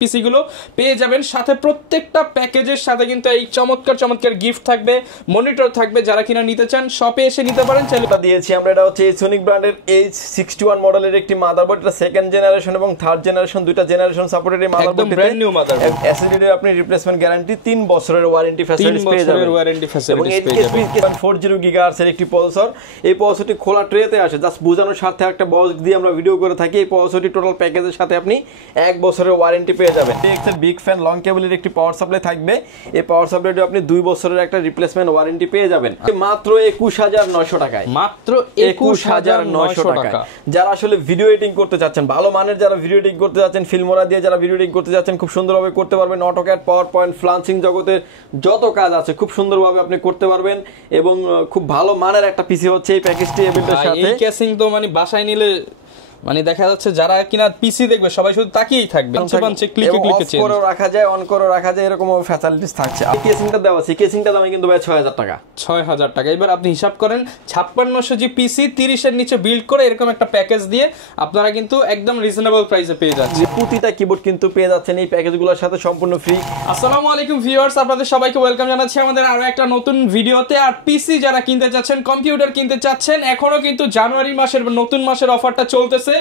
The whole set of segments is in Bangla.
পিসি গুলো পেয়ে যাবেন সাথে প্রত্যেকটা প্যাকেজের সাথে কিন্তু এই চমৎকার চমৎকার গিফট থাকবে, মনিটর থাকবে। যারা কিনা নিতে চান শপে এসে নিতে পারেন। চাইলে দিয়েছি আমরা, এটা হচ্ছে সোনিক ব্র্যান্ডের H61 মডেলের একটি মাদারবোর্ড। এটা সেকেন্ড জেনারেশন এবং থার্ড জেনারেশন, দুইটা জেনারেশন সাপোর্টেড এই মাদারবোর্ড। একদম ব্র্যান্ড নিউ মাদারবোর্ড। এসএসডি এর আপনি রিপ্লেসমেন্ট গ্যারান্টি 3 বছরের ওয়ারেন্টি ফ্যাসিলিটিস পেয়ে যাবেন। 3 বছরের ওয়ারেন্টি ফ্যাসিলিটিস পেয়ে যাবেন। 40 গিগাহার্টজ এর একটি প্রসেসর। এই প্রসেসরটি খোলা ট্রেতে আসে, জাস্ট বোঝানোর স্বার্থে একটা বক্স দিয়ে আমরা ভিডিও করে থাকি। এই প্রসেসরটি টোটাল প্যাকেজের সাথে আপনি 1 বছরের ওয়ারেন্টি পেয়ে যাবেন। বিগ ফ্যান লং কেবলের একটি পাওয়ার সাপ্লাই থাকবে। এই পাওয়ার সাপ্লাইটি আপনি 2 বছরের একটা রিপ্লেসমেন্ট ওয়ারেন্টি পেয়ে যাবেন মাত্র 21900 টাকায়। মাত্র 21900 টাকা। যারা আসলে ভিডিও এডিটিং করতে চাচ্ছেন, ভালো মানের যারা ভিডিও এডিটিং করতে যাচ্ছেন, ফিল্মোরা দিয়ে যারা ভিডিও এডিটিং করতে যাচ্ছেন, খুব সুন্দরভাবে করতে পারবেন। অটোক্যাড, পাওয়ার পয়েন্ট, ফ্লান্সিং জগতের যত কাজ আছে খুব সুন্দরভাবে আপনি করতে পারবেন এবং খুব ভালো মানের একটা পিসি হচ্ছে এই প্যাকেজটি। এর সাথে এই কেসিং তো মানে বাসায় নিলে মানে দেখা যাচ্ছে যারা কিনা পিসি দেখবে সবাই শুধু তাকিয়েই থাকবে। ক্লিকে ক্লিকে চেঞ্জ করে রাখা যায়, অন করে রাখা যায়, এরকম ফ্যাসিলিটিস থাকছে। এই কেসিংটা দেওয়া আছে, কেসিংটা দামে কিন্তু ভাই 6000 টাকা। 6000 টাকা। এবার আপনি হিসাব করেন 5600 জি পিসি 30 এর নিচে বিল্ড করে এরকম একটা প্যাকেজ দিয়ে আপনারা কিন্তু একদম রিজনেবল প্রাইসে পেয়ে যাচ্ছেন। প্রতিটা কিবোর্ড কিন্তু পেয়ে যাচ্ছেন এই প্যাকেজগুলোর সাথে সম্পূর্ণ ফ্রি। আসসালামু আলাইকুম ভিউয়ার্স, আপনাদের সবাইকে ওয়েলকাম জানাচ্ছি আমাদের আরো একটা নতুন ভিডিওতে। আর পিসি যারা কিনতে চাচ্ছেন, কম্পিউটার কিনতে চাচ্ছেন, এখনো কিন্তু জানুয়ারি মাসের নতুন মাসের অফারটা চলতেছে,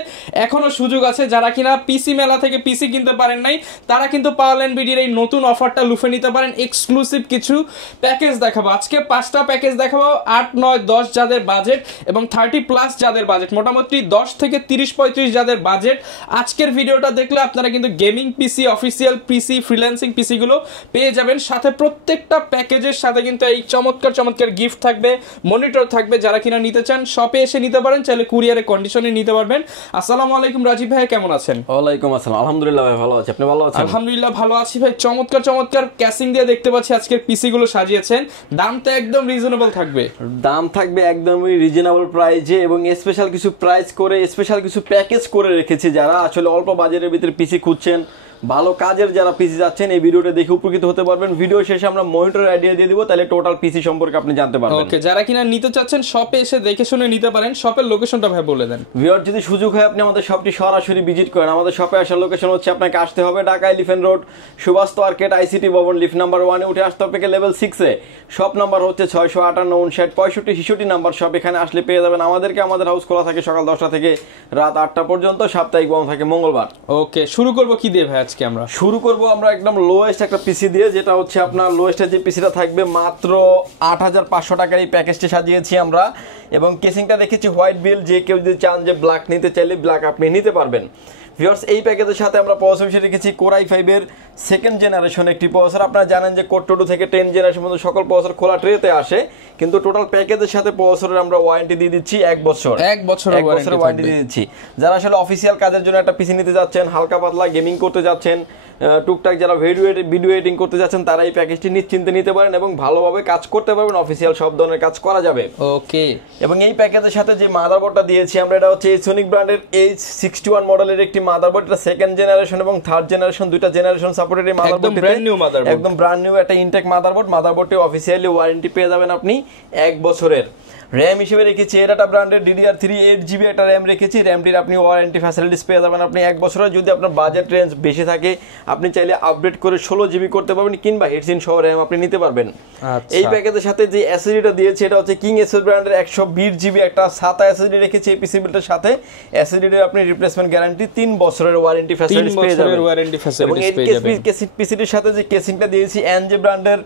এখনো সুযোগ আছে। যারা কিনা পিসি মেলা থেকে পিসি কিনতে পারেন নাই তারা কিন্তু পাওয়ারল্যান্ড বিডির এই নতুন অফারটা লুফে নিতে পারেন। এক্সক্লুসিভ কিছু প্যাকেজ দেখাবো আজকে, 5টা প্যাকেজ দেখাবো। 8, 9, 10 যাদের বাজেট এবং 30+ যাদের বাজেট, মোটামুটি 10 থেকে 30, 35 যাদের বাজেট, আজকের ভিডিওটা দেখলে আপনারা কিন্তু গেমিং পিসি, অফিসিয়াল পিসি, ফ্রিল্যান্সিং পিসি গুলো পেয়ে যাবেন সাথে প্রত্যেকটা প্যাকেজের সাথে কিন্তু এই চমৎকার চমৎকার গিফট থাকবে, মনিটর থাকবে। যারা কিনা নিতে চান শপে এসে নিতে পারেন, চাইলে কুরিয়ারে কন্ডিশনে নিতে পারবেন। আসসালামু আলাইকুম রাজীব ভাই, কেমন আছেন? ওয়ালাইকুম আসসালাম, আলহামদুলিল্লাহ ভাই ভালো আছি। আপনি ভালো আছেন? আলহামদুলিল্লাহ ভালো আছি ভাই। চমৎকার চমৎকার ক্যাসিং দিয়ে দেখতে পাচ্ছি আজকের পিসি গুলো সাজিয়েছেন। দামটা একদম রিজনেবল থাকবে। দাম থাকবে একদমই রিজনেবল প্রাইসে এবং স্পেশাল কিছু প্রাইস করে, স্পেশাল কিছু প্যাকেজ করে রেখেছি। যারা আসলে অল্প বাজেটের ভিতরে পিসি খুঁজছেন, ভালো কাজের যারা পিসি যাচ্ছেন, এই ভিডিওটা দেখে উপকৃত হতে পারবেন। ভিডিও শেষে আমরা মনিটরের আইডিয়া দিয়ে দিব, তাহলে টোটাল পিসি সম্পর্কে আপনি জানতে পারবেন। ওকে, যারা কিনা নিতে চাচ্ছেন শপে এসে দেখে শুনে নিতে পারেন। শপের লোকেশনটা ভাই বলে দেন। ভিউয়ার যদি সুযোগ হয় আপনি আমাদের শপটি সরাসরি ভিজিট করেন। আমাদের শপে আসার লোকেশন হচ্ছে, আপনাকে আসতে হবে Dhaka elephant road, Subhash market, ICT Bhaban, lift number 1 এ উঠে আসতে হবে লেভেল 6 এ। শপ নাম্বার হচ্ছে 658 59 65 66 নাম্বার শপ। এখানে আসলে পেয়ে যাবেন আমাদেরকে। আমাদের হাউস খোলা থাকে সকাল 10টা থেকে রাত 8টা পর্যন্ত, সাপ্তাহিক বন্ধ থাকে মঙ্গলবার। ওকে, শুরু করব কি দিয়ে ভাই আজকে? আমরা শুরু করব আমরা একদম লোয়েস্ট একটা পিসি দিয়ে, যেটা হচ্ছে আপনার লোয়েস্টের যে পিসিটা থাকবে মাত্র 8500 টাকার এই প্যাকেজটি সাজিয়েছি আমরা। এবং কেসিংটা রেখেছি হোয়াইট বিল, যে কেউ যদি চান যে ব্ল্যাক নিতে চাইলে ব্ল্যাক আপনি নিতে পারবেন। ভিউয়ার্স, এই প্যাকেজের সাথে আমরা প্রসেসর হিসেবে রেখেছি Core i5 এর সেকেন্ড জেনারেশন একটি প্রসেসর। আপনারা জানেন যে Core 2 থেকে 10 জেনারেশন পর্যন্ত সকল প্রসেসর খোলা ট্রেতে আসে, কিন্তু টোটাল প্যাকেজের সাথে প্রসেসরের আমরা ওয়ারেন্টি দিয়ে দিচ্ছি 1 বছর। 1 বছরের ওয়ারেন্টি দিয়ে দিচ্ছি। যারা আসলে অফিসিয়াল কাজের জন্য একটা পিসি নিতে যাচ্ছেন, হালকা পাতলা গেমিং করতে যাচ্ছেন, টুকটাক যারা ভিডিও এডিটিং করতে যাচ্ছেন, তারা এই প্যাকেজটি নিশ্চিন্তে নিতে পারেন এবং ভালোভাবে কাজ করতে পারবেন। অফিসিয়াল সব ধরনের কাজ করা যাবে। ওকে, এবং এই প্যাকেজের সাথে যে মাদারবোর্ডটা দিয়েছি আমরা, এটা হচ্ছে সোনিক ব্র্যান্ডের H61 মডেলের একটি মাদারবোর্ড। এটা সেকেন্ড জেনারেশন এবং থার্ড জেনারেশন, দুইটা জেনারেশন সাপোর্টেড এই মাদারবোর্ড। একদম ব্র্যান্ড নিউ একটা ইনটেক মাদারবোর্ড। মাদারবোর্ডটি অফিসিয়ালি ওয়ারেন্টি পেয়ে যাবেন আপনি 1 বছরের। র্যাম হিসেবে রেখেছি এরাটা ব্র্যান্ডের DDR3 8GB একটা র্যাম রেখেছি। র্যামটির আপনি ওয়ারেন্টি ফ্যাসিলিটিস পেয়ে যাবেন আপনি 1 বছরের। যদি আপনার বাজেট রেঞ্জ বেশি থাকে আপনি চাইলে আপডেট করে 16GB করতে পারবেন, কিংবা হেডসিন সহ র্যাম আপনি নিতে পারবেন। এই প্যাকেজের সাথে যে এসএসডিটা দিয়েছে এটা হচ্ছে কিং এসএস ব্র্যান্ডের 120GB একটা SATA এসএসডি রেখেছি এই পিসি বিল্ডের সাথে। এসএসডির আপনি রিপ্লেসমেন্ট গ্যারান্টি 3 বছরের ওয়ারেন্টি ফ্যাসিলিটিস পেয়ে যাবেন। এবং এই পিসিটির সাথে যে কেসিংটা দিয়েছি এনজে ব্র্যান্ডের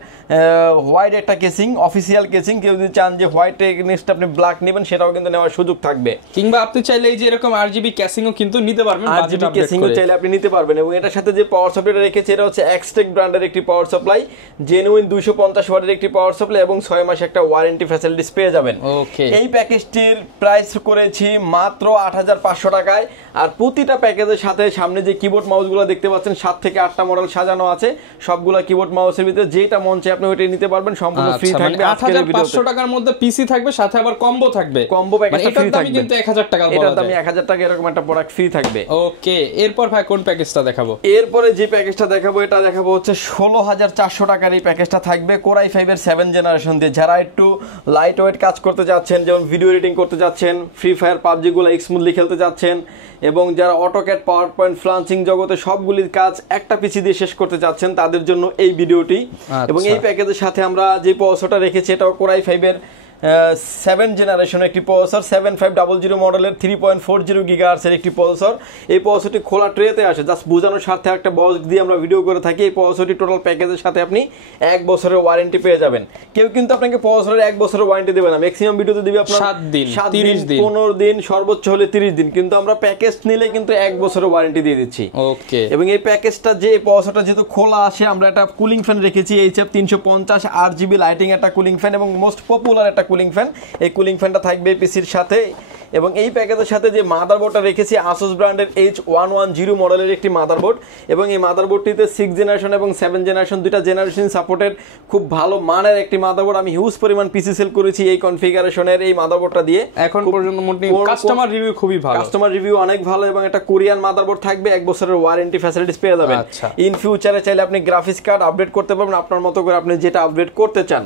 হোয়াইট একটা কেসিং, অফিসিয়াল কেসিং। কেউ যদি চান যে হোয়াইট আপনি ব্ল্যাক নেবেন সেটাও কিন্তু নেওয়ার সুযোগ থাকবে, কিংবা আপনি চাইলে এই যে এরকম আরজিবি ক্যাসিংও কিন্তু নিতে পারবেন। আরজিবি ক্যাসিংও চাইলে আপনি নিতে পারবেন। এবং এটার সাথে যে পাওয়ার সাপ্লাইটা রেখেছে এটা হচ্ছে এক্সটেক ব্র্যান্ডের একটি পাওয়ার সাপ্লাই, জেনুইন 250 ওয়াটের একটি পাওয়ার সাপ্লাই এবং 6 মাস একটা ওয়ারেন্টি ফ্যাসিলিটিস পেয়ে যাবেন। ওকে, এই প্যাকেজটির প্রাইস করেছি মাত্র 8500 টাকায়। আর প্রতিটা প্যাকেজের সাথে সামনে যে কিবোর্ড মাউসগুলো দেখতে পাচ্ছেন 7 থেকে 8টা মডেল সাজানো আছে, সবগুলা কিবোর্ড মাউসের ভিতরে যেটা মন চায় আপনি ওইটাই নিতে পারবেন, সম্পূর্ণ ফ্রি থাকবে। 8500 টাকার মধ্যে পিসি থাকবে, সাথে আবার কম্বো থাকবে। কম্বো প্যাকেজটা ফ্রি থাকবে, কিন্তু 1000 টাকা বলা যায়। এটার দাম 1000 টাকা এরকম একটা প্রোডাক্ট ফ্রি থাকবে। ওকে, এরপর ভাই কোন প্যাকেজটা দেখাবো? এরপরে যে প্যাকেজটা দেখাবো এটা দেখাবো হচ্ছে 16400 টাকার এই প্যাকেজটা থাকবে Core i5 এর 7 জেনারেশন দিয়ে। যারা একটু লাইট ওয়েট কাজ করতে যাচ্ছেন, যেমন ভিডিও এডিটিং করতে যাচ্ছেন, ফ্রি ফায়ার পাবজি গুলো স্মুথলি খেলতে যাচ্ছেন, এবং যারা AutoCAD AutoCAD, power point, freelancing জগতে সবগুলির কাজ একটা পিসি দিয়ে শেষ করতে চাচ্ছেন তাদের জন্য এই ভিডিওটি। এবং এই প্যাকেজের সাথে আমরা যে প্রসেসরটা রেখেছি এটাও Core i5 এর 7 জেনারেশন একটি প্রসেসর, 7500 মডেলের 3.40 GHz এর একটি প্রসেসর। এই প্রসেসরটি খোলা ট্রেতে আসে, জাস্ট বোঝানোর স্বার্থে একটা বক্স দিয়ে আমরা ভিডিও করে থাকি। এই প্রসেসরটি টোটাল প্যাকেজের সাথে আপনি 1 বছরের ওয়ারেন্টি পেয়ে যাবেন। কেউ কিন্তু আপনাকে প্রসেসরের 1 বছরের ওয়ারেন্টি দেবে না, ম্যাক্সিমাম ভিডিওতে দিবে আপনার 7 দিন, 15 দিন, সর্বোচ্চ হলে 30 দিন, কিন্তু আমরা প্যাকেজ নিলে কিন্তু 1 বছরের ওয়ারেন্টি দিয়ে দিচ্ছি। ওকে। এবং এই প্যাকেজটা যে প্রসেসরটা যেহেতু খোলা আসে, আমরা একটা কুলিং ফ্যান রেখেছি HF 350 RGB লাইটিং একটা কুলিং ফ্যান এবং মোস্ট পপুলার একটা কুলিং ফ্যান। এই কুলিং ফ্যানটা থাকবে পিসির সাথে। এবং এই প্যাকেজের সাথে যে মাদারবোর্ডটা রেখেছি Asus ব্র্যান্ডের H110 মডেলের একটি মাদারবোর্ড। এবং এই মাদারবোর্ডটিতে 6 জেনারেশন এবং 7 জেনারেশন দুইটা জেনারেশন সাপোর্টেড খুব ভালো মানের একটি মাদারবোর্ড। আমি হিউজ পরিমাণ পিসি সেল করেছি এই কনফিগারেশনের এই মাদারবোর্ডটা দিয়ে। এখন পর্যন্ত কাস্টমার রিভিউ খুবই ভালো, কাস্টমার রিভিউ অনেক ভালো। এবং একটা কোরিয়ান মাদারবোর্ড থাকবে, 1 বছরের ওয়ারেন্টি ফ্যাসিলিটিস পেয়ে যাবেন। ইন ফিউচারে চাইলে আপনি গ্রাফিক্স কার্ড আপডেট করতে পারবেন আপনার মতো করে, আপনি যেটা আপডেট করতে চান।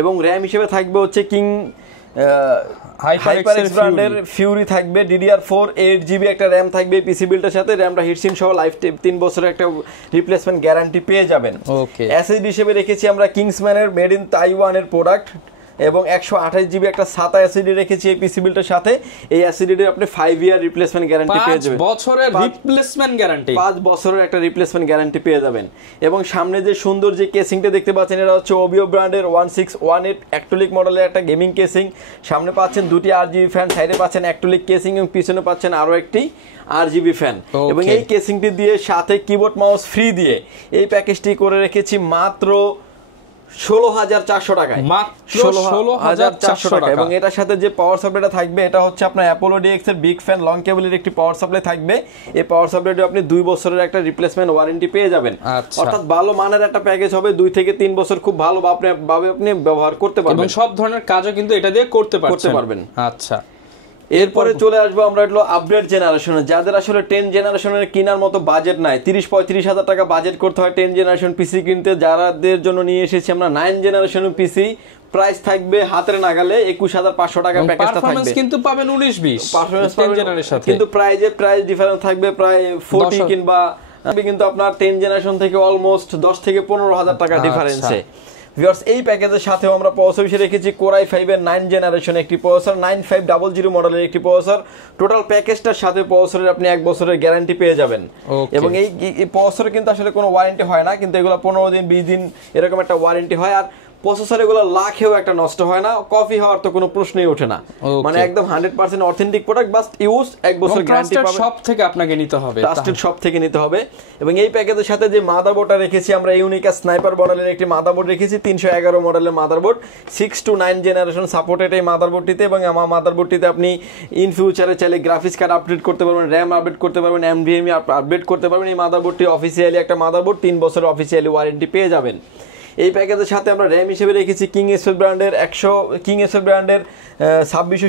এবং র্যাম হিসেবে থাকবে হচ্ছে কিং HyperX ব্র্যান্ডের ফিউরি থাকবে, DDR4 8GB একটা র্যাম থাকবে পিসি বিল্ডের সাথে। র্যামটা হিটসিন সহ লাইফ 3 বছরের একটা রিপ্লেসমেন্ট গ্যারান্টি পেয়ে যাবেন। ওকে। এসএসডি হিসেবে রেখেছি আমরা কিংসম্যানের মেড ইন তাইওয়ানের প্রোডাক্ট এবং 128GB একটা SATA এসএসডি রেখেছি এই পিসি বিল্ডের সাথে। এই এসএসডির আপনি 5 ইয়ার রিপ্লেসমেন্ট গ্যারান্টি পেয়ে যাবেন, 5 বছরের রিপ্লেসমেন্ট গ্যারান্টি, 5 বছরের একটা রিপ্লেসমেন্ট গ্যারান্টি পেয়ে যাবেন। এবং সামনে যে সুন্দর যে কেসিংটা দেখতে পাচ্ছেন এটা হচ্ছে OBO ব্র্যান্ডের 1618 অ্যাক্টোলিক মডেলের একটা গেমিং কেসিং। সামনে পাচ্ছেন দুটি RGB ফ্যান, সাইডে পাচ্ছেন অ্যাক্টোলিক কেসিং এবং পিছনে পাচ্ছেন আরো একটি RGB ফ্যান। এবং এই কেসিংটি দিয়ে সাথে কিবোর্ড মাউস ফ্রি দিয়ে এই প্যাকেজটি করে রেখেছি মাত্র 16,400 টাকায়, মাত্র 16,400 টাকা। এবং এটার সাথে যে পাওয়ার সাপ্লাইটা থাকবে এটা হচ্ছে আপনার অ্যাপোলো DX এর বিগ ফ্যান লং কেবলের একটি পাওয়ার সাপ্লাই থাকবে। এই পাওয়ার সাপ্লাইটা আপনি 2 বছরের একটা রিপ্লেসমেন্ট ওয়ারেন্টি পেয়ে যাবেন। অর্থাৎ ভালো মানের একটা প্যাকেজ হবে, 2 থেকে 3 বছর খুব ভালো আপনি ব্যবহার করতে পারবেন এবং সব ধরনের কাজও কিন্তু এটা দিয়ে করতে পারবেন। আচ্ছা, এরপরে চলে আসবো আমরা হলো আপডেট জেনারেশনে। যাদের আসলে 10 জেনারেশনের কেনার মতো বাজেট নাই, 30-35 হাজার টাকা বাজেট করতে হয় 10 জেনারেশন পিসি কিনতে, যাদের জন্য নিয়ে এসেছি আমরা 9 জেনারেশনের পিসি। প্রাইস থাকবে হাতের নাগালে 21,500 টাকা প্যাকেজটা থাকবে, কিন্তু পাবেন 19-20 পারফরম্যান্স জেনারেশনের সাথে, কিন্তু প্রাইস ডিফারেন্স থাকবে প্রায় 40 কিংবা কিন্তু আপনার 10 জেনারেশন থেকে অলমোস্ট 10 থেকে 15,000 টাকা ডিফারেন্সে। ভিউয়ার্স, এই প্যাকেজের সাথেও আমরা প্রসেসর হিসেবে রেখেছি Core i5 এর 9 জেনারেশন একটি প্রসেসর, 9500 মডেলের একটি প্রসেসর। টোটাল প্যাকেজটার সাথে প্রসেসরের আপনি 1 বছরের গ্যারান্টি পেয়ে যাবেন। এবং এই প্রসেসরে কিন্তু আসলে কোনো ওয়ারেন্টি হয় না, কিন্তু এগুলো 15 দিন 20 দিন এরকম একটা ওয়ারেন্টি হয়। আর প্রসেসর এগুলো লাখেও একটা নষ্ট হয় না, কপি হওয়ার তো কোনো প্রশ্নই ওঠে না। মানে একদম 100% অথেন্টিক প্রোডাক্ট, বাস ইউজ 1 বছর গ্যারান্টি পাবেন। সব থেকে আপনাকে নিতে হবে, ট্রাস্টেড সব থেকে নিতে হবে। এবং এই প্যাকেজের সাথে যে মাদারবোর্ডটা রেখেছি আমরা ইউনিকা স্নাইপার মডেলের একটি মাদারবোর্ড রেখেছি, 311 মডেলের মাদারবোর্ড, 6 to 9 জেনারেশন সাপোর্টেড এই মাদারবোর্ডটিতে। এবং আমার মাদারবোর্ডটিতে আপনি ইন ফিউচারে চাইলে গ্রাফিক্স কার্ড আপডেট করতে পারবেন, র্যাম আপডেট করতে পারবেন, NVMe আপডেট করতে পারবেন। এই মাদারবোর্ডটি অফিসিয়ালি একটা মাদারবোর্ড, 3 বছরের অফিসিয়ালি ওয়ারেন্টি পেয়ে যাবেন। এই প্যাকেজের সাথে আমরা র্যাম হিসেবে রেখেছি কিংএসএফ ব্র্যান্ডের 2600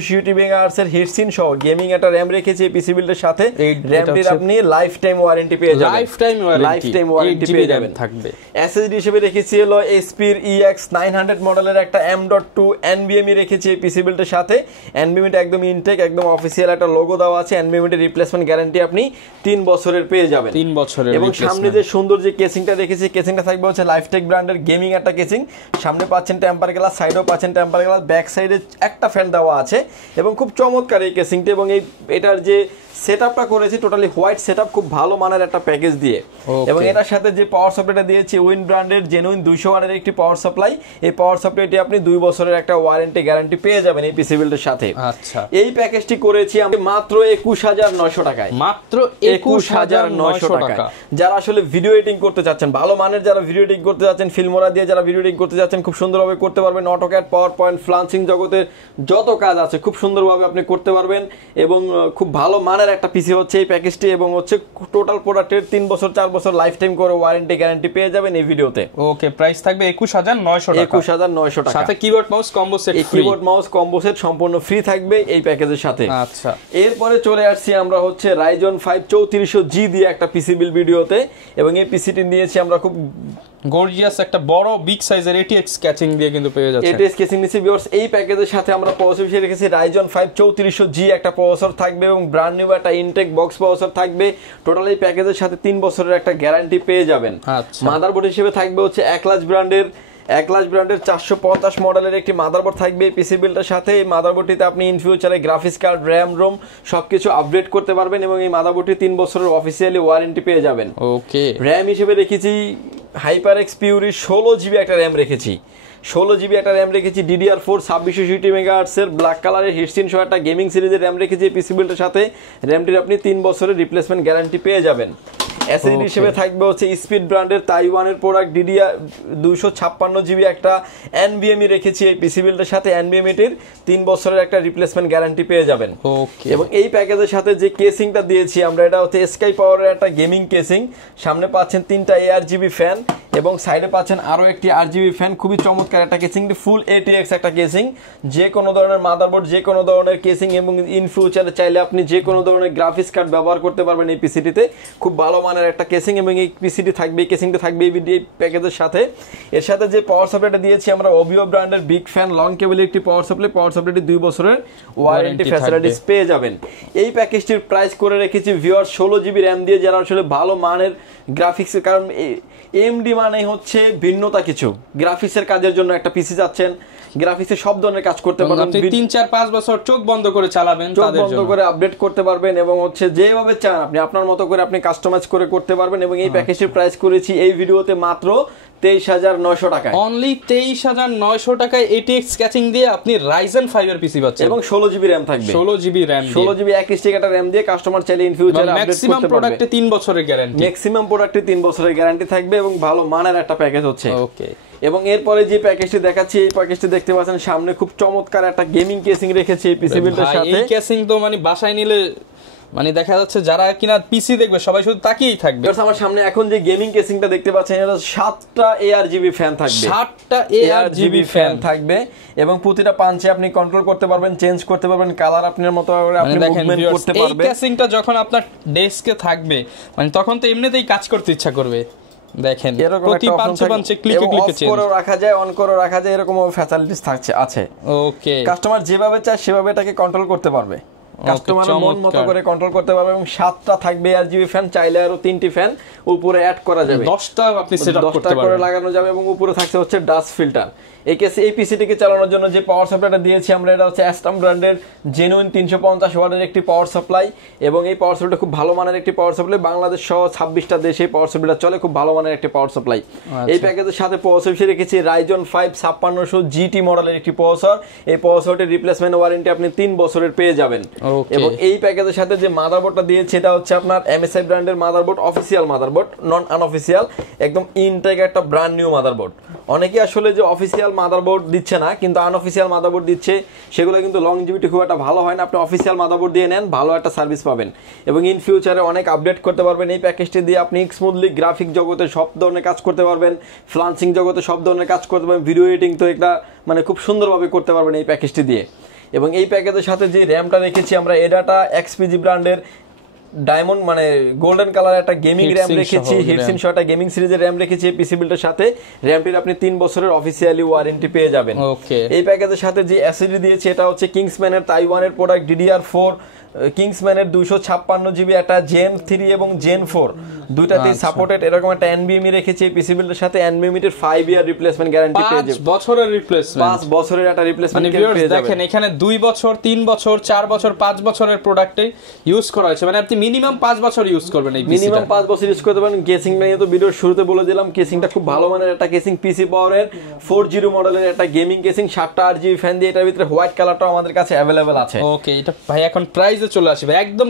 CUT মেগাহার্টজ এর হিটসিন সহ গেমিং একটা র্যাম রেখেছি এই পিসি বিল্ডের সাথে। র্যামটির আপনি লাইফ টাইম ওয়ারেন্টি পেয়ে যাবেন, লাইফ টাইম ওয়ারেন্টি পেয়ে যাবেন থাকবে। এসএসডি হিসেবে রেখেছি হলো এসপির EX 900 মডেলের একটা M.2 NVMe রেখেছি এই পিসি বিল্ডের সাথে। NVMe টা একদম ইনটেক, একদম অফিসিয়াল একটা লোগো দেওয়া আছে। NVMe এর রিপ্লেসমেন্ট গ্যারান্টি আপনি 3 বছরের পেয়ে যাবেন, 3 বছরের। এবং সামনে যে সুন্দর যে কেসিংটা রেখেছি, কেসিংটা থাকবে হচ্ছে লাইফটেক ব্র্যান্ডের গেমিং একটা কেসিং। সামনে পাচ্ছেন টেম্পার গ্লাস, সাইডেও পাচ্ছেন টেম্পার গ্লাস, ব্যাক সাইডে একটা ফ্যান দেওয়া আছে এবং খুব চমৎকার এই কেসিংটা। এবং এটার যে সেটআপটা করেছি টোটালি হোয়াইট সেটআপ, খুব ভালো মানের একটা প্যাকেজ দিয়ে। এবং এটার সাথে যে পাওয়ার সাপ্লাইটা দিয়েছি উইন ব্র্যান্ডের জেনুইন 200 ওয়াটের একটি পাওয়ার সাপ্লাই। এই পাওয়ার সাপ্লাইটি আপনি 2 বছরের একটা ওয়ারেন্টি গ্যারান্টি পেয়ে যাবেন এই পিসি বিল্ডের সাথে। আচ্ছা, এই প্যাকেজটি করেছি আমি মাত্র 21,900 টাকায়, মাত্র 21,900 টাকা। যারা আসলে ভিডিও এডিটিং করতে চাচ্ছেন, ভালো মানের যারা ভিডিও এডিটিং করতে যাচ্ছেন, ফিল্মোরা দিয়ে যারা ভিডিও এডিটিং করতে যাচ্ছেন, খুব সুন্দরভাবে করতে পারবেন। অটোক্যাড, পাওয়ার পয়েন্ট, ফ্লান্সিং জগতের যত কাজ আছে খুব সুন্দরভাবে আপনি করতে পারবেন। এবং খুব ভালো মানের একটা পিসি হচ্ছে এই প্যাকেজটি। এবং হচ্ছে টোটাল প্রোডাক্টের 3 বছর 4 বছর লাইফ টাইম করে ওয়ারেন্টি গ্যারান্টি পেয়ে যাবেন এই ভিডিওতে। ওকে, প্রাইস থাকবে 21,900 টাকা, 21,900 টাকা। সাথে keyboard mouse combo set, keyboard mouse combo set সম্পূর্ণ ফ্রি থাকবে এই প্যাকেজের সাথে। আচ্ছা, এরপরে চলে আসছি আমরা হচ্ছে Ryzen 5 3400G দিয়ে একটা পিসি বিল ভিডিওতে। এবং এই পিসিটি নিয়েছি আমরা খুব গর্জিয়াস একটা বড় বিগ সাইজের ATX ক্যাচিং দিয়ে কিন্তু পেয়ে যাচ্ছে। ATX ক্যাচিং নিচে ভিউয়ার্স এই প্যাকেজের সাথে আমরা প্রসেসর হিসেবে রেখেছি Ryzen 5 3400G একটা প্রসেসর থাকবে এবং ব্র্যান্ড নিউ একটা ইনটেক বক্স প্রসেসর থাকবে। টোটাল এই প্যাকেজের সাথে 3 বছরের একটা গ্যারান্টি পেয়ে যাবেন। মাদারবোর্ড হিসেবে থাকবে হচ্ছে একলাস ব্র্যান্ডের 450 মডেলের একটি মাদারবোর্ড থাকবে পিসি বিল্ডের সাথে। এই মাদারবোর্ডটিতে আপনি ইন ফিউচারে গ্রাফিক্স কার্ড, র্যাম, রোম সবকিছু আপডেট করতে পারবেন এবং এই মাদারবোর্ডটি 3 বছরের অফিসিয়ালি ওয়ারেন্টি পেয়ে যাবেন। ওকে, র্যাম হিসেবে রেখেছি HyperX Fury 16GB একটা র্যাম রেখেছি। 16GB একটা র্যাম রেখেছি DDR4 2660 MHz এর ব্ল্যাক কালারের হিটসিন সহ একটা গেমিং সিরিজের র্যাম রেখেছি পিসি বিল্ডের সাথে। র্যামটির আপনি 3 বছরের রিপ্লেসমেন্ট গ্যারান্টি পেয়ে যাবেন। এসএসডি হিসেবে থাকবে হচ্ছে স্পিড ব্র্যান্ডের তাইওয়ানের প্রোডাক্ট DDR 256GB একটা NVMe রেখেছি এই পিসি বিল্ডের সাথে। NVMe-টির 3 বছরের একটা রিপ্লেসমেন্ট গ্যারান্টি পেয়ে যাবেন। এবং এই প্যাকেজের সাথে যে কেসিংটা দিয়েছি আমরা, এটা হচ্ছে স্কাই পাওয়ারের একটা গেমিং কেসিং। সামনে পাচ্ছেন 3টা ARGB ফ্যান এবং সাইডে পাচ্ছেন আরো একটি RGB ফ্যান। খুবই চমৎকার একটা কেসিং, ফুল ATX একটা কেসিং। যে কোনো ধরনের মাদারবোর্ড, যে কোনো ধরনের কেসিং এবং ইন ফিউচারে চাইলে আপনি যে কোনো ধরনের গ্রাফিক্স কার্ড ব্যবহার করতে পারবেন এই পিসিটিতে। খুব ভালো মানের একটা কেসিং এবং এই পিসিটি থাকবে, এই কেসিংটা থাকবে এই প্যাকেজের সাথে। এর সাথে যে পাওয়ার সাপ্লাইটা দিয়েছি আমরা OBIO ব্র্যান্ডের বিগ ফ্যান লং কেবলের একটি পাওয়ার সাপ্লাইটি 2 বছরের ওয়ারেন্টি ফ্যাসিলিটিস পেয়ে যাবেন। এই প্যাকেজটির প্রাইস করে রেখেছি ভিউয়ার 16GB র্যাম দিয়ে, যারা আসলে ভালো মানের গ্রাফিক্সের, কারণ AMD মানে হচ্ছে ভিন্নতা কিছু। গ্রাফিক্সের কাজের জন্য একটা পিসি যাচ্ছেন, গ্রাফিক্সে সব ধরনের কাজ করতে পারবেন, 3-4-5 বছর চোখ বন্ধ করে চালাবেন, চোখ বন্ধ করে আপডেট করতে পারবেন এবং হচ্ছে যেভাবে চান আপনি আপনার মতো করে আপনি কাস্টমাইজ করে করতে পারবেন। এবং এই প্যাকেজের প্রাইস করেছি এই ভিডিওতে মাত্র 23,900 টাকায়। অনলি 23,900 টাকায় ATX ক্যাচিং দিয়ে আপনি Ryzen 5 এর পিসি পাচ্ছেন এবং 16GB র্যাম থাকবে। 16GB র্যাম, 16GB 21 একটা র্যাম দিয়ে কাস্টমার চাইলে ইন ফিউচারে আপডেট করতে পারবে। ম্যাক্সিমাম প্রোডাক্টে 3 বছরের গ্যারান্টি, ম্যাক্সিমাম প্রোডাক্টে 3 বছরের গ্যারান্টি থাকবে এবং ভালো মানের একটা প্যাকেজ হচ্ছে। ওকে, এবং এরপরে যে প্যাকেজটি দেখাচ্ছি, এই প্যাকেজটি দেখতে পাচ্ছেন সামনে খুব চমৎকার একটা গেমিং কেসিং রেখেছি এই পিসি বিল্ডের সাথে। এই কেসিং তো মানে বাসায় নিলে মানে দেখা যাচ্ছে যারা কিনা পিসি দেখবে সবাই শুধু তাকিয়েই থাকবে। আমার সামনে এখন যে গেমিং কেসিংটা দেখতে পাচ্ছেন, এটা 7টা ARGB ফ্যান থাকবে, 7টা ARGB ফ্যান থাকবে এবং প্রতিটা পাঞ্চে আপনি কন্ট্রোল করতে পারবেন, চেঞ্জ করতে পারবেন, কালার আপনার মতো করে আপনি মুভমেন্ট করতে পারবেন। এই কেসিংটা যখন আপনার ডেস্কে থাকবে মানে তখন তো এমনিতেই কাজ করতে ইচ্ছা করবে। দেখেন প্রতি পাঞ্চে ক্লিকে ক্লিকে চেঞ্জ করে রাখা যায়, অন করে রাখা যায়, এরকম ফ্যাসিলিটিস আছে। ওকে, কাস্টমার যেভাবে চায় সেভাবে এটাকে কন্ট্রোল করতে পারবে, কাস্টমারের মন মতো করে কন্ট্রোল করতে পারবে। এবং 7টা থাকবে ARGB ফ্যান, চাইলে আরো 3টি ফ্যান উপরে অ্যাড করা যাবে, 10টা আপনি সেটআপ করতে পারবেন, করে লাগানো যাবে। এবং উপরে থাকছে হচ্ছে ডাস্ট ফিল্টার। এই পিসিটিকে চালানোর জন্য যে পাওয়ার সাপ্লাইটা দিয়েছি আমরা, এটা হচ্ছে অ্যাস্ট্রাম ব্র্যান্ডের জেনুইন 350 ওয়াটের একটি পাওয়ার সাপ্লাই। এবং এই পাওয়ার সাপ্লাইটা খুব ভালো মানের একটি পাওয়ার সাপ্লাই, বাংলাদেশ সহ 26টা দেশে পাওয়ার সাপ্লাইটা চলে, খুব ভালো মানের একটি পাওয়ার সাপ্লাই। এই প্যাকেজের সাথে প্রসেসর রেখেছি Ryzen 5 5600GT মডেলের একটি প্রসেসর। এই প্রসেসরটির রিপ্লেসমেন্ট ওয়ারেন্টি আপনি 3 বছরের পেয়ে যাবেন। এবং এই প্যাকেজের সাথে যে মাদারবোর্ডটা দিয়েছি, এটা হচ্ছে আপনার MSI ব্র্যান্ডের মাদারবোর্ড, অফিসিয়াল মাদারবোর্ড, নন আনঅফিসিয়াল, একদম ইনটেক একটা ব্র্যান্ড নিউ মাদারবোর্ড। অনেকে আসলে যে অফিসিয়াল মাদারবোর্ড দিচ্ছে না, কিন্তু আনঅফিসিয়াল মাদারবোর্ড দিচ্ছে, সেগুলো কিন্তু লংজিভিটি খুব একটা ভালো হয় না। আপনি অফিসিয়াল মাদারবোর্ড দিয়ে নেন, ভালো একটা সার্ভিস পাবেন এবং ইন ফিউচারে অনেক আপডেট করতে পারবেন। এই প্যাকেজটি দিয়ে আপনি স্মুথলি গ্রাফিক জগতে সব ধরনের কাজ করতে পারবেন, ফ্লান্সিং জগতে সব ধরনের কাজ করতে পারবেন, ভিডিও এডিটিং তো একটা মানে খুব সুন্দরভাবে করতে পারবেন এই প্যাকেজটি দিয়ে। এবং এই প্যাকেজের সাথে যে র্যামটা রেখেছি আমরা, এডাটা XPG ব্র্যান্ডের ডায়মন্ড মানে গোল্ডেন কালার একটা গেমিং র্যাম রেখেছি, হিটসিন সহ একটা গেমিং সিরিজের র্যাম রেখেছি এই পিসি বিল্ডের সাথে। র্যামটির আপনি 3 বছরের অফিসিয়ালি ওয়ারেন্টি পেয়ে যাবেন। এই প্যাকেজের সাথে যে এসএসডি দিয়েছি, এটা হচ্ছে কিংসম্যানের তাইওয়ানের প্রোডাক্ট DDR4 কিংসম্যানের 256GB একটা Gen 3 এবং Gen 4 দুইটাতেই সাপোর্টেড। এরকম একটা NVMe রেখেছি পিসি বিল্ডের সাথে। NVMe এর 5 ইয়ার রিপ্লেসমেন্ট গ্যারান্টি পেয়ে যাবেন, 5 বছরের রিপ্লেসমেন্ট, 5 বছরের একটা রিপ্লেসমেন্ট গ্যারান্টি পেয়ে যাবেন। দেখেন এখানে 2 বছর, 3 বছর, 4 বছর, 5 বছরের প্রোডাক্টে ইউজ করা হয়েছে, মানে আপনি মিনিমাম 5 বছর ইউজ করবেন এই পিসিটা, মিনিমাম 5 বছর ইউজ করতে পারেন। কেসিংটা নিয়ে তো ভিডিওর শুরুতে বলে দিলাম, কেসিংটা খুব ভালো মানের একটা কেসিং, পিসি পাওয়ারের 40 মডেলের একটা গেমিং কেসিং, 7টা RGB ফ্যান দিয়ে। এটার ভিতরে হোয়াইট কালারটাও আমাদের কাছে अवेलेबल আছে। ওকে, এটা ভাই এখন প্রাইসে চলে আসবে, একদম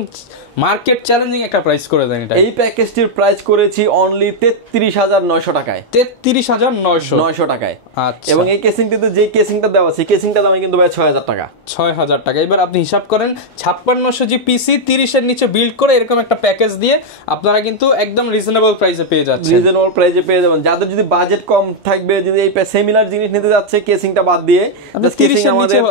মার্কেট চ্যালেঞ্জিং একটা প্রাইস করে দেন এটা। এই প্যাকেজটির প্রাইস করেছি অনলি 33,900 টাকায়, 33,900 টাকায়। আচ্ছা, এবং এই কেসিংটিতে যে কেসিংটা দেওয়া আছে, কেসিংটা দামে কিন্তু ভাই 6,000 টাকা, 6,000 টাকা। এবার আপনি হিসাব করেন 5600G পিসি 30 এর নিচে বিল্ড করে এরকম একটা প্যাকেজ দিয়ে আপনারা কিন্তু একদম রিজনেবল প্রাইসে পেয়ে যাচ্ছেন, রিজনেবল প্রাইসে পেয়ে যাবেন। যাদের যদি বাজেট কম থাকবে, যদি এই সিমিলার জিনিস নিতে যাচ্ছে কেসিংটা বাদ দিয়ে, কেসিং আমাদের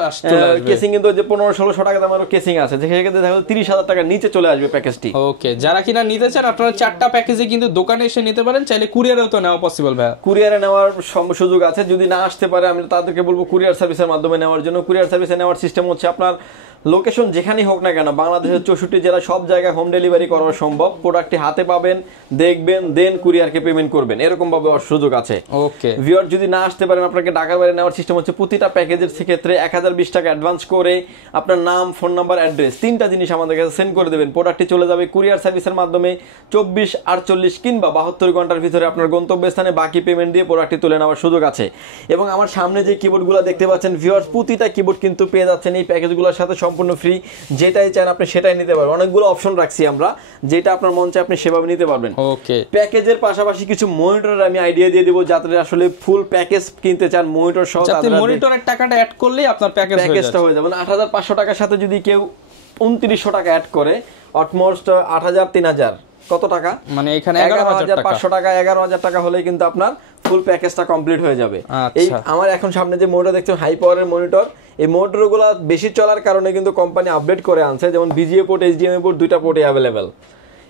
কেসিং কিন্তু যে 1500-1600 টাকা দামেরও কেসিং আছে, প্যাকেজে দেখা যাবে 30,000 টাকার নিচে চলে আসবে প্যাকেজটি। ওকে, যারা কিনা নিতে চান আপনারা 4টা প্যাকেজে কিন্তু দোকানে এসে নিতে পারেন, চাইলে কুরিয়ারেও তো নেওয়া পসিবল ভাই। কুরিয়ারে নেওয়ার সুযোগ আছে, যদি না আসতে পারে আমি তাদেরকে বলবো কুরিয়ার সার্ভিসের মাধ্যমে নেওয়ার জন্য। কুরিয়ার সার্ভিসে নেওয়ার সিস্টেম হচ্ছে আপনার লোকেশন যেখানেই হোক না কেন, বাংলাদেশের 64 জেলা সব জায়গায় হোম ডেলিভারি করা সম্ভব। প্রোডাক্টটি হাতে পাবেন, দেখবেন, দেন কুরিয়ারকে পেমেন্ট করবেন, এরকম ভাবে সুযোগ আছে। ওকে ভিউয়ার যদি না আসতে পারেন, আপনাকে ঢাকার বাইরে নেওয়ার সিস্টেম হচ্ছে প্রতিটা প্যাকেজের ক্ষেত্রে 1020 টাকা অ্যাডভান্স করে আপনার নাম, ফোন নাম্বার, অ্যাড্রেস 3টা জিনিস আমাদের কাছে সেন্ড করে দেবেন। প্রোডাক্টটি চলে যাবে কুরিয়ার সার্ভিসের মাধ্যমে 24, 48 কিংবা 72 ঘন্টার ভিতরে আপনার গন্তব্যস্থানে। বাকি পেমেন্ট দিয়ে প্রোডাক্টটি তুলে নেওয়ার সুযোগ আছে। এবং আমার সামনে যে কিবোর্ডগুলো দেখতে পাচ্ছেন ভিউয়ার্স, প্রতিটা কিবোর্ড কিন্তু পেয়ে যাচ্ছেন এই প্যাকেজগুলোর সাথে সম্পূর্ণ ফ্রি। যেটাই চান আপনি সেটাই নিতে পারবেন। অনেকগুলো অপশন রাখছি আমরা, যেটা আপনার মন চায় আপনি সেভাবে নিতে পারবেন। ওকে, প্যাকেজের পাশাপাশি কিছু মনিটরের আমি আইডিয়া দিয়ে দেব, যাতে আসলে ফুল প্যাকেজ কিনতে চান মনিটর সহ, যাতে মনিটরের টাকাটা অ্যাড করলেই আপনার প্যাকেজটা হয়ে যাবে। 8,500 টাকার সাথে যদি কেউ 2900 টাকা অ্যাড করে, অলমোস্ট 8,000, 3,000 কত টাকা, মানে এখানে 11,500 টাকা, 11,000 টাকা হলে কিন্তু আপনার ফুল প্যাকেজটা কমপ্লিট হয়ে যাবে। এই আমার এখন সামনে যে মনিটর দেখছেন হাই পাওয়ারের মনিটর, এই মনিটরগুলো বেশি চলার কারণে কিন্তু কোম্পানি আপডেট করে আনছে, যেমন বিজিএ পোর্ট, এইচডিএমআই পোর্ট 2টা পোর্টে অ্যাভেলেবেল।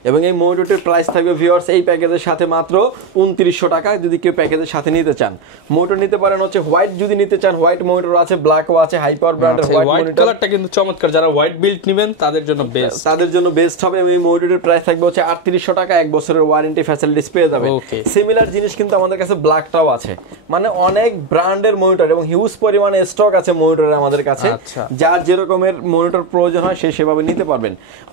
এবং এই মনিটরটির প্রাইস থাকবে ভিউয়ার্স এই প্যাকেজের সাথে মাত্র 2900 টাকা যদি কেউ প্যাকেজের সাথে নিতে চান। মনিটর নিতে পারেন হচ্ছে হোয়াইট, যদি নিতে চান হোয়াইট মনিটর আছে, ব্ল্যাকও আছে, হাই পাওয়ার ব্র্যান্ডের হোয়াইট মনিটর। কালারটা কিন্তু চমৎকার, যারা হোয়াইট বিল্ড নেবেন তাদের জন্য বেস্ট হবে। এই মনিটরের প্রাইস থাকবে হচ্ছে 3800 টাকা, 1 বছরের ওয়ারেন্টি ফ্যাসিলিটিস পেয়ে যাবেন। সিমিলার জিনিস কিন্তু আমাদের কাছে ব্ল্যাকটাও আছে, মানে অনেক ব্র্যান্ডের মনিটর এবং হিউজ পরিমাণে স্টক আছে মনিটরের আমাদের কাছে। যার যেরকমের মনিটর প্রয়োজন হয় সেই সেভাবে নিতে পারবেন।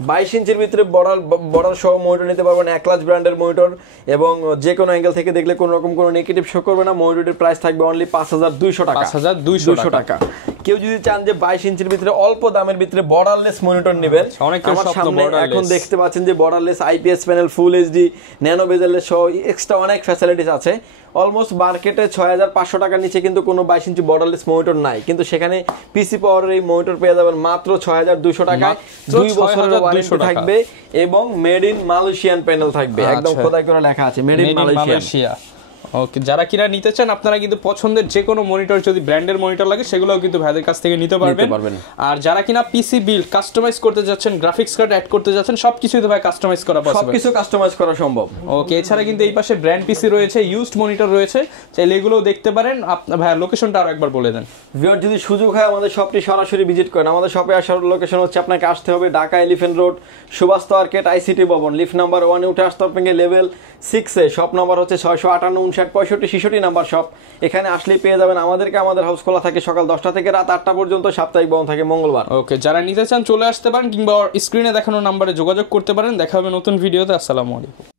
22 ইঞ্চির ভিতরে বর্ডার সহ মনিটর নিতে পারবেন, অ্যাক্লাস ব্র্যান্ডের মনিটর, এবং যে কোনো অ্যাঙ্গেল থেকে দেখলে কোনো রকম কোনো নেগেটিভ শো করবে না। মনিটরের প্রাইস থাকবে অনলি 5,200 টাকা। 5,200 টাকা। কেউ যদি চান যে 22 ইঞ্চির ভিতরে অল্প দামের ভিতরে বর্ডারলেস মনিটর নেবেন, আমার সামনে এখন দেখতে পাচ্ছেন যে borderless IPS panel, full HD, nano বেজেলের সহ এক্সট্রা অনেক ফ্যাসিলিটিস আছে। অলমোস্ট মার্কেটে 6,500 টাকার নিচে কিন্তু কোনো 22 ইঞ্চি বর্ডারলেস মনিটর নাই, কিন্তু সেখানে পিসি পাওয়ারের এই মনিটর পেয়ে যাবেন মাত্র 6,200 টাকায়। 2 বছরের ওয়ারেন্টি থাকবে এবং মেড ইন মালয়েশিয়ান প্যানেল থাকবে, একদম খোদাই করে লেখা আছে মেড ইন মালয়েশিয়া। ওকে, যারা কিনা নিতে চান আপনারা কিন্তু পছন্দের যে কোনো মনিটর, যদি ব্র্যান্ডের মনিটর লাগে সেগুলোও কিন্তু ভাইদের কাছ থেকে নিতে পারবেন। আর যারা কিনা পিসি বিল্ড কাস্টমাইজ করতে যাচ্ছেন, গ্রাফিক্স কার্ড অ্যাড করতে যাচ্ছেন, সবকিছুই তো ভাই কাস্টমাইজ করা পসিবল, সবকিছু কাস্টমাইজ করা সম্ভব। ওকে, এছাড়া কিন্তু এই পাশে ব্র্যান্ড পিসি রয়েছে, ইউজড মনিটর রয়েছে, চাইলে এগুলোও দেখতে পারেন। ভাই লোকেশনটা আরো একবার বলে দেন। ভিউয়ার যদি সুযোগ হয় আমাদের শপটি সরাসরি ভিজিট করেন। আমাদের শপে আসার লোকেশন হচ্ছে আপনাকে আসতে হবে Dhaka elephant road, Subhash market, ICT Bhaban, lift number 1 এ উঠে আসতে হবে লেভেল 6 এ। শপ নাম্বার হচ্ছে 658 59 65 66 নাম্বার শপ। এখানে আসলেই পেয়ে যাবেন আমাদেরকে। আমাদের হাউস খোলা থাকে সকাল 10টা থেকে রাত 8টা পর্যন্ত, সাপ্তাহিক বন্ধ থাকে মঙ্গলবার। ওকে, যারা নিতে চান চলে আসতে পারেন কিংবা স্ক্রিনে দেখানো নাম্বারে যোগাযোগ করতে পারেন। দেখা হবে নতুন ভিডিওতে। আসসালামু আলাইকুম।